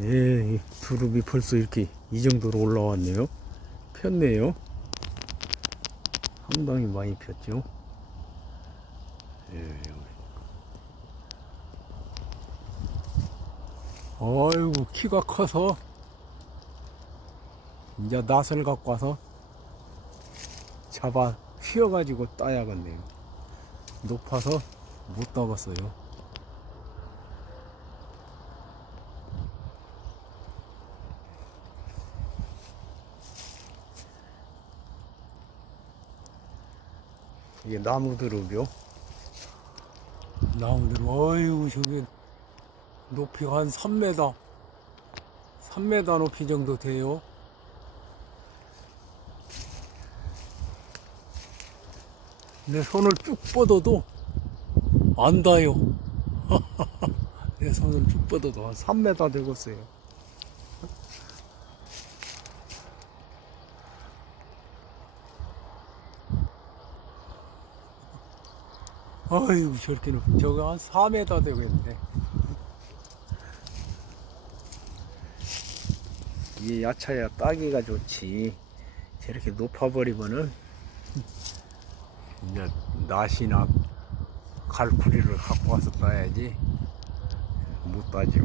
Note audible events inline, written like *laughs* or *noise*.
예, 이 두릅이 벌써 이렇게 이 정도로 올라왔네요. 폈네요. 상당히 많이 폈죠. 예. 어이구, 키가 커서 이제 낫을 갖고 와서 잡아 휘어가지고 따야겠네요. 높아서 못 따봤어요. 이게 나무드룹이요. 나무드룹, 어이구, 저기 높이가 한 3m, 3m 높이 정도 돼요. 내 손을 쭉 뻗어도 안 닿아요. *laughs* 내 손을 쭉 뻗어도 한 3m 되겠어요. 아이고 저렇게 높 저거 한 4m 되겠네. 이게 야차야 따기가 좋지. 저렇게 높아버리면은 이제 낫이나 갈구리를 갖고 와서 따야지 못 따죠.